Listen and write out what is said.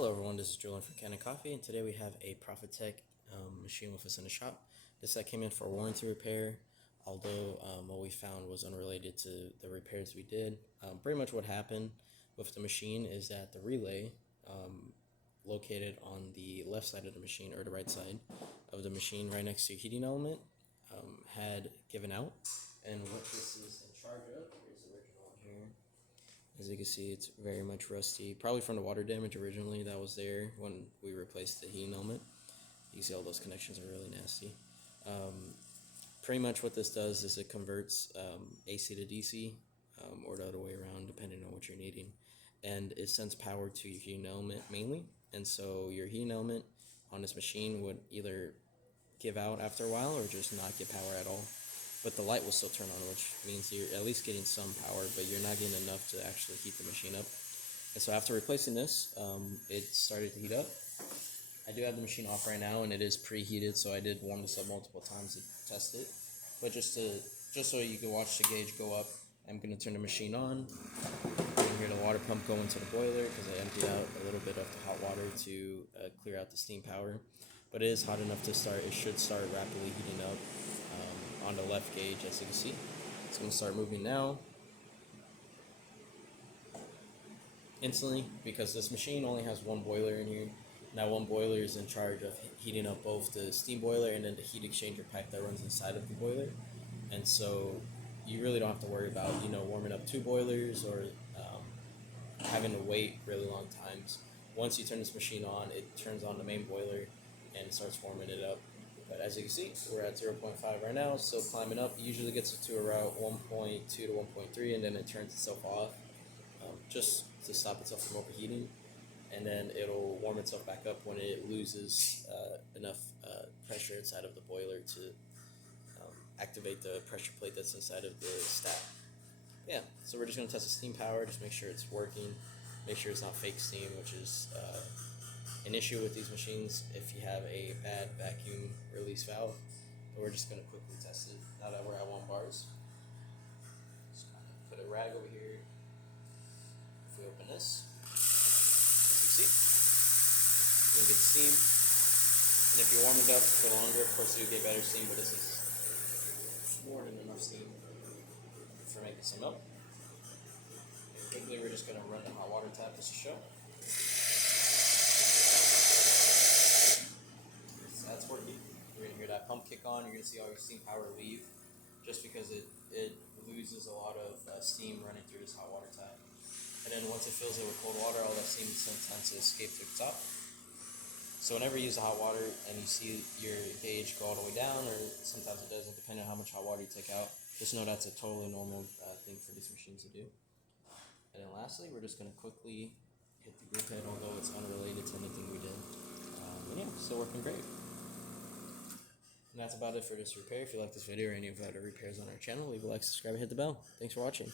Hello everyone, this is Julian from Kanen Coffee, and today we have a Profitec machine with us in the shop. This set came in for a warranty repair, although what we found was unrelated to the repairs we did. Pretty much what happened with the machine is that the relay located on the left side of the machine, or the right side of the machine right next to your heating element, had given out. And what this is in charge of, here's the original one here. As you can see, it's very much rusty, probably from the water damage originally that was there when we replaced the heating element. You can see all those connections are really nasty. Pretty much what this does is it converts AC to DC, or the other way around depending on what you're needing, and it sends power to your heating element mainly. And so your heating element on this machine would either give out after a while or just not get power at all. But the light will still turn on, which means you're at least getting some power, but you're not getting enough to actually heat the machine up. And so after replacing this, it started to heat up. I do have the machine off right now, and it is preheated, so I did warm this up multiple times to test it. But just so you can watch the gauge go up, I'm going to turn the machine on. You can hear the water pump go into the boiler because I emptied out a little bit of the hot water to clear out the steam power. But it is hot enough to start. It should start rapidly heating up. On the left gauge, as you can see, it's going to start moving now instantly, because this machine only has one boiler in here. Now one boiler is in charge of heating up both the steam boiler and then the heat exchanger pipe that runs inside of the boiler. And so you really don't have to worry about warming up two boilers or having to wait really long times. Once you turn this machine on, it turns on the main boiler and it starts warming it up. But as you can see, we're at 0.5 right now, still climbing up. It usually gets to around 1.2 to 1.3, and then it turns itself off just to stop itself from overheating. And then it'll warm itself back up when it loses enough pressure inside of the boiler to activate the pressure plate that's inside of the stack. Yeah, so we're just going to test the steam power, just make sure it's working, make sure it's not fake steam, which is an issue with these machines if you have a bad vacuum release valve. But we're just going to quickly test it now that we're at 1 bars. Just kind of put a rag over here. If we open this, as you see, you can get steam. And if you warm it up for longer, of course you get better steam, but this is more than enough steam for making some milk. And quickly, we're just going to run the hot water tap just to show. That's working. You're going to hear that pump kick on. You're going to see all your steam power leave just because it loses a lot of steam running through this hot water tap. And then once it fills it with cold water, all that steam tends to escape to the top. So whenever you use the hot water and you see your gauge go all the way down, or sometimes it doesn't, depending on how much hot water you take out, just know that's a totally normal thing for these machines to do. And then lastly, we're just going to quickly hit the group head, although it's unrelated to anything we did. But yeah, still working great. And that's about it for this repair. If you like this video or any of the other repairs on our channel, leave a like, subscribe, and hit the bell. Thanks for watching.